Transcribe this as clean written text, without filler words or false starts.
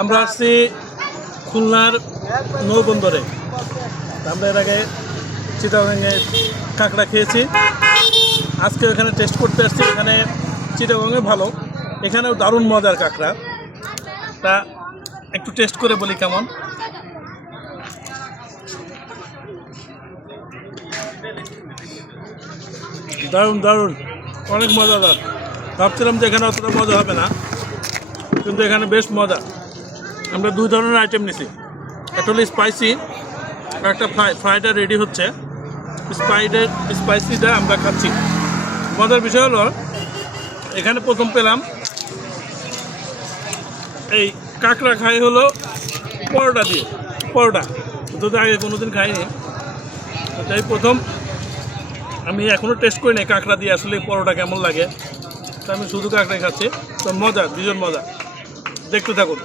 আমরা আসছি খুলনার নৌবন্দরে। আমরা এর আগে চিটাগাঙে কাঁকড়া খেয়েছি, আজকে এখানে টেস্ট করতে আসছি। এখানে চিটাগাঙে ভালো, এখানেও দারুণ মজার কাঁকড়া। তা একটু টেস্ট করে বলি কেমন। দারুণ দারুণ, অনেক মজাদার। ভাবছিলাম যে এখানে অতটা মজা হবে না, কিন্তু এখানে বেশ মজা। আমরা দুই ধরনের আইটেম নিছি, একটা হলো স্পাইসি আর একটা ফ্রাইটা রেডি হচ্ছে। স্পাইসিটা আমরা খাচ্ছি। মজার বিষয় হলো এখানে প্রথম পেলাম এই কাঁকড়া খাই হলো পরোটা দিয়ে। পরোটা যদি আগে কোনোদিন খাইনি, তাই প্রথম। আমি এখনও টেস্ট করি না কাঁকড়া দিয়ে আসলে পরোটা কেমন লাগে। তো আমি শুধু কাঁকড়াই খাচ্ছি। তো মজা, ভীষণ মজা, দেখতে থাকুন।